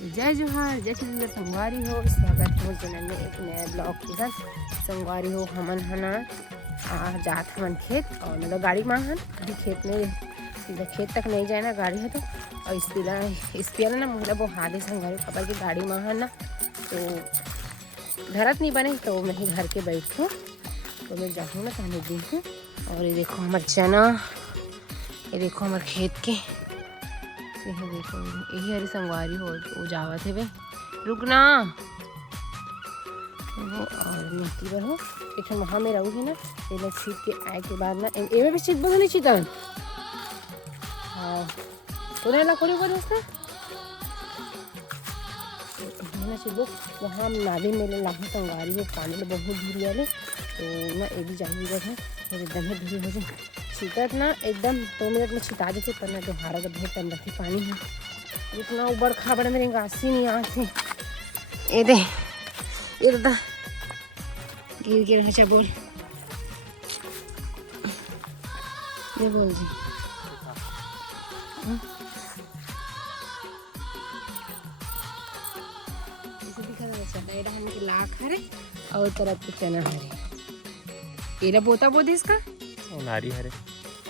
जय जोहार, जय छत्तीसगढ़ संगवारी हो। स्वागत है चैनल में एक नया ब्लॉग के साथ। संगवारी हो हमन हना जात हमन खेत और मतलब गाड़ी में हन अभी खेत में सीधा खेत तक नहीं जाए ना गाड़ी है तो। और स्पियर ना मुझे वो हादे संगवारी पापा की गाड़ी में हन ना तो धरत नहीं बने तो मैं ही घर के बैठूँ तो मैं जाऊँ ना कहने दी हूँ। और ये देखो हमारे चना, ये देखो हमारे खेत के यही देखो यही हरी संगवारी हो वो जावत है वे रुकना वो। और मिट्टी पर हो एक वहाँ में रहूँगी ना ये छीट के आए के बाद ना एवे भी छीट बोल नहीं छीटा। हाँ तो नहीं लकड़ी बोल उसका ना छिबो वहाँ नाले में लाही संगवारी हो पानी में बहुत धूल वाले तो ना ये भी जाएगी है और एकदम ही धूल हो जाए छीटत ना एकदम 2 मिनट में छिटा देते पर ना दोबारा जब बहुत ठंडा की पानी है इतना उबड़ खाबड़ मेरे गासी नहीं आते ये दे ये दादा गिर गिर अच्छा बोल ये बोल जी इसे दिखा दे एरा हम के लाख हरे और तरफ के चना हरे एरा बोता बोदे इसका नारी हरे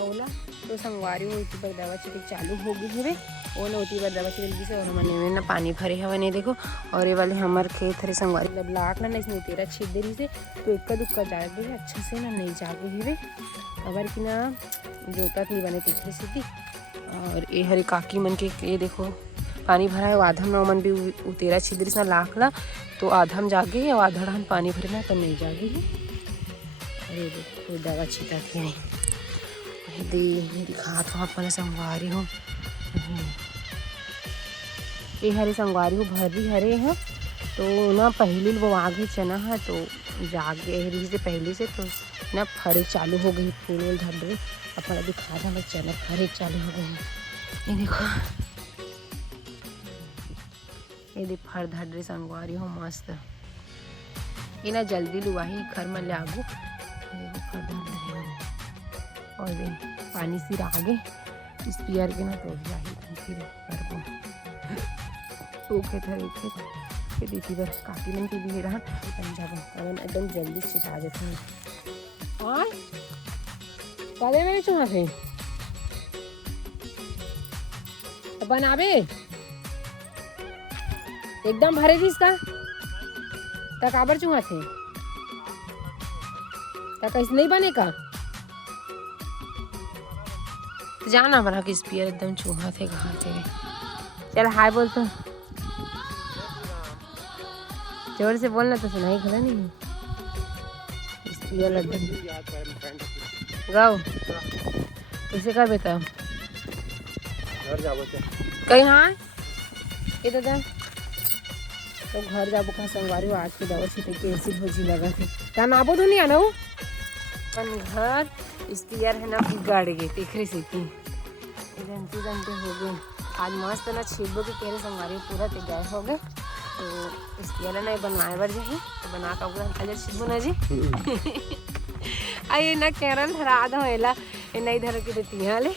ओला तो संगवारी हो इसी पर दवा छिड़क चालू हो गई है वो ना उसी पर दवा छिड़क से और हमने में ना पानी भरे हवा नहीं देखो। और ये वाले हमारे खेत हरे संगवारी मतलब लाख ना नहीं इसमें तेरा छीट दे रही से तो इक्का दुक्का जाएगी अच्छा से ना नहीं जागे ही खबर की ना जोता नहीं बने तीसरी सीधी। और ये हरे काकी मन के ये देखो पानी भरा है आधम ना मन भी तेरा छीट रही ना लाख ला तो आधम जागे और आधा डान पानी भरे ना तो नहीं जागे ही। अरे देखो दवा छिटा के नहीं दिखा तो अपने संगवारी हो ये हरे संगवारी हो भरी हरे हैं तो ना पहले वो आगे चना है तो जागे हरी से पहले से तो ना फरे चालू हो गई फूल वूल धर रही अपना दिखा था मैं चना फरे चालू हो गई। ये देखो ये देख फर धर रही संगवारी हो मस्त ये ना जल्दी लुआही घर में ले आगू फर धर रही और पानी सिर आगे स्पियर के ना तो फिर खेत है फिर इसी बार काटी मन की भी रहा पंजाब एकदम जल्दी से आ जाते हैं। और काले में चुहा थे बनाबे एकदम भरे थी इसका तकाबर चुहा थे तक ऐसे नहीं बने का जाना बना कि स्पियर एकदम चूहा थे कहाँ थे। चल हाय बोल तो जोर से बोलना तो सुनाई खड़ा नहीं स्पियर एकदम गाओ कैसे कर बेटा कहीं हाँ ये दादा तो घर जाबो कहाँ संगवारी हो आज की दवा छीटे के एसिड भोजी लगा थे काम आबो तो नहीं आना हो पर घर स्पियर है ना बिगाड़ गए तीखरी सीखी घंटे घंटे हो गए आज मस्त ना छीटबो के केरे संगवारी पूरा तैयार हो गए तो स्पियर ना बनवाए बर जाही तो बना का पूरा अजर छिटबो ना जी आई ना केरल धरा दो एला ए नहीं धर के देती हां ले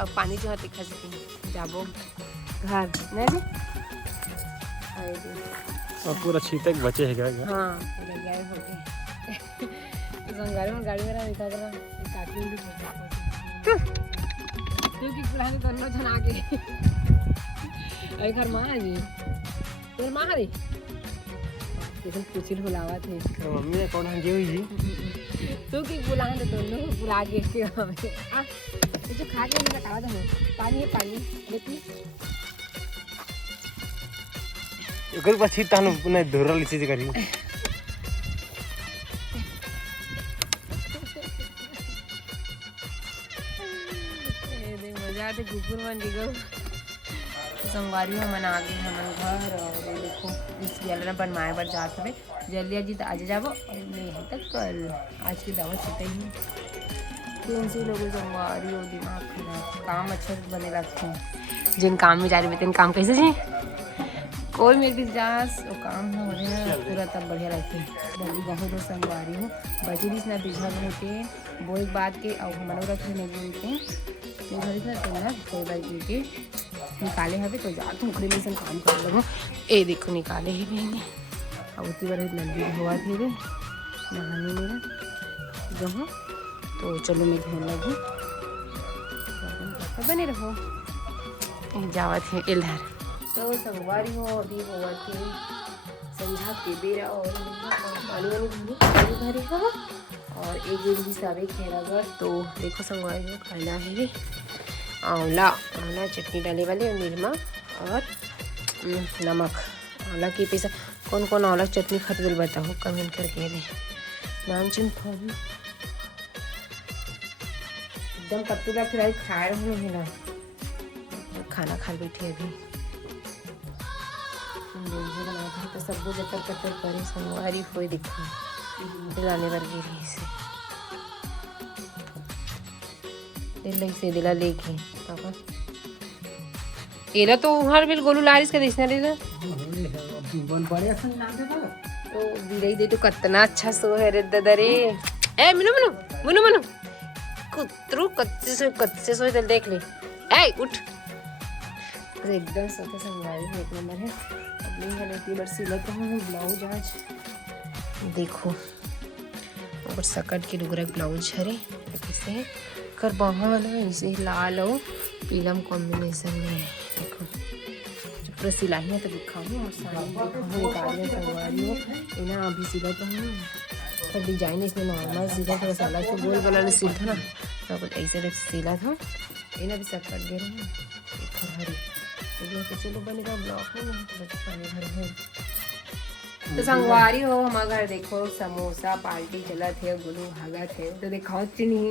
अब पानी जो हती खसती जाबो घर ना जी आई दे और पूरा छीटे के बचे है क्या हां पूरा गए हो गए संगवारी में गाड़ी मेरा दिखा दे काटी क्योंकि पुराने दोनों जन आगे अरे घर माँ जी तेरे माँ हरी देखो कुचिल बुलावा थे मम्मी ने कौन हंगे हुई जी तू की बुला दे दोनों बुला के के हमें आ ये जो खा के निकाल कावा दो पानी है पानी देखी एकर पछी तानु पुने धोरल चीज करी मजा आते कुकुर बन गई संगवारी में मन आ गए हमन घर और ये देखो इस गैलरा बनवाए बर जात हवे जल्दी आज तो आज जाबो और नहीं है तक कल आज की दवा छिटे ही तीन से लोगों संगवारी और दिमाग खराब काम अच्छा बने लगते हैं जिन काम में जा रहे थे काम कैसे जी कोई मेरे जास वो काम ना हो रहा पूरा तब बढ़िया रहते जल्दी बहुत लोग संगवारी हो बजरी ना बिझा होते वो एक बात के और मनोरथ नहीं बोलते घर ना तो ना कोई बात के निकाले हवे तो जा तुम घरे में से काम कर लगो। ए देखो निकाले ही नहीं अब उतनी बार नंदी धोआ थी रे नहाने मेरा जहाँ तो चलो मैं धोने लगी बने रहो जावा थे इधर। तो संगवारी हो अभी हुआ थे संझा के बेरा और पानी वाली भरी हो और एक दिन भी सावे खेरागर। तो देखो संगवारी हो खाना है आंवला आंवला चटनी डाले वाले और निरमा और नमक। आंवला की पैसा कौन कौन आंवला चटनी खाते बताओ कमेंट करके दे नाम चिंता एकदम पत्तू फिर खाए रहो है खाना खा बैठे अभी बनाते हैं तो सब जतर कतर करे संगवारी हो दिखो लाने पर गिरी से दिला लेके पापा एला तो हर बिल गोलू लारिस का देखना रे बन पड़े असन नाम दे तो बिरई दे तो कितना अच्छा सो है रे दादा रे। ए मिनु मिनु मिनु मिनु कुतरू कच्चे सो देख ले ए उठ एकदम सोते संगवारी है एक नंबर है। अपनी है इतनी बार सिला तो हूँ ब्लाउज आज देखो और सकट के डुगरा ब्लाउज हरे ऐसे कर बहाना ऐसे लाल और पीलम कॉम्बिनेशन में है देखो पूरा सिलाई है तो दिखाऊँ और साड़ी निकाल संगवारी हो इन्हें अभी सिला तो हूँ पर डिजाइन इसमें नॉर्मल सिला था साला से गोल वाला सिल था ना तो कुछ ऐसे सिला था इन्हें भी सकट दे रहे हैं हरी तो चलो बनेगा ब्लॉक में पानी भर है। तो संगवारी हो हमारे घर देखो समोसा पार्टी चला थे गुलू भागा थे तो दिखाओ चिन्ही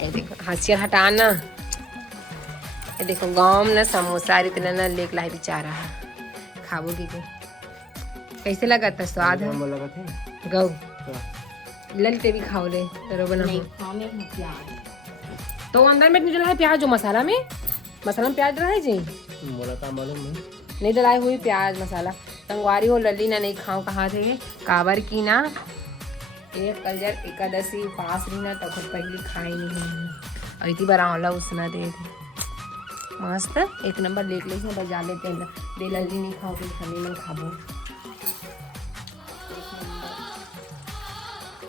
ये देखो हासिया हटाना ये देखो गाँव में ना समोसा इतना ना लेक लाई बेचारा खाबो की कैसे लगा था स्वाद है गौ ललते भी खाओ ले तो अंदर में डला है प्याज जो मसाला में प्याज डला है जी नहीं डलाई हुई प्याज मसाला संगवारी हो लल्ली ना नहीं खाओ कहाँ थे काबर की ना एक कलजर एकादशी पास रही ना तो पहले खाई नहीं और इतनी बार आंवला उसना दे दी मस्त एक नंबर लेक ले बजा लेते हैं दे लल्ली नहीं खाओ फिर खाने में खाबो।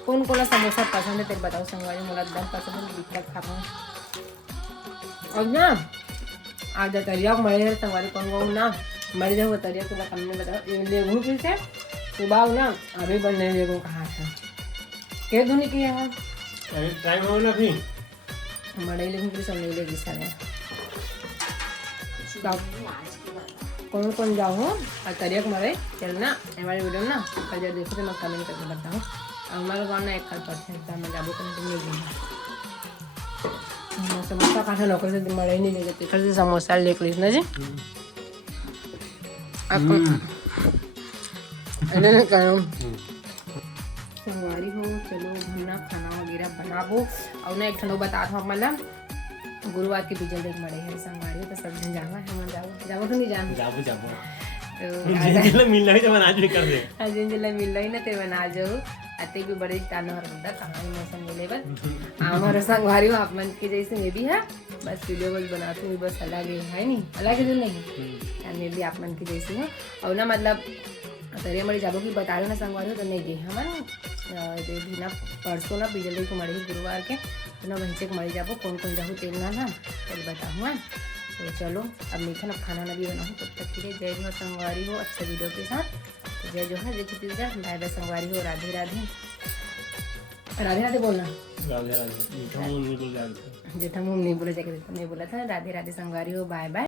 कौन कौन समोसा पसंद है तेरे बताओ संगवारी मोला एकदम पसंद है दिक्कत खाबो और ना आज तरिया मरे संगवारी कौन कौन ना मर जाओ तरिया तुला कम ने बताओ लेगू फिर से सुबह ना अभी बनने लेगू कहाँ था के धुनी की है अभी टाइम हो ना भी मरे लेगू फिर सब नहीं लेगी सारे कौन कौन जाओ हो और तरिया को मरे चलना हमारे वीडियो ना कल जब देखो तो मैं कमेंट करके बताऊँ हमारे गाँव ना 1% मैं जाबो करने के लिए समोसा खाना लोगों से मरे नहीं ले जाते फिर से समोसा लेक लीस ना जी संगवारी हो चलो घूमना खाना वगैरह बनाबो और ना एक ठंडो बता दो मतलब गुरुवार के बीजल देख मरे है संगवारी तो सब दिन जावा है मन जाओ तो नहीं जान जाबो तो जिला मिल रही तो बना जो कर दे आज जिला मिल रही ना तेरे बना जाओ आते भी बड़े टाना और बंदा कहाँ मौसम मिलेगा हमारा संगवारी हो आप मन के जैसे मैं भी है बस वीडियो बस बनाती हूँ बस अलग है नहीं अलग है नहीं मैं भी आप मन की जैसी हूँ और ना मतलब तरिया मरी जाबो की बता रहे ना संगवारी हो तो नहीं गई हमारा ना परसों ना बिजली को मरी गुरुवार के तो ना वहीं से मरी जाबो कौन कौन जाऊँ तेल ना फिर बताऊँ तो चलो अब मीठा ना खाना ना भी बनाऊँ तब तक के लिए जय जो संगवारी हो अच्छा वीडियो के साथ तो जय जो है जय छत्तीसगढ़ बाय बाय संगवारी हो राधे राधे राधे राधे बोलना राधे राधे जेठा मुँह नहीं बोला जाके नहीं बोला था राधे राधे संगवारी हो बाय बाय।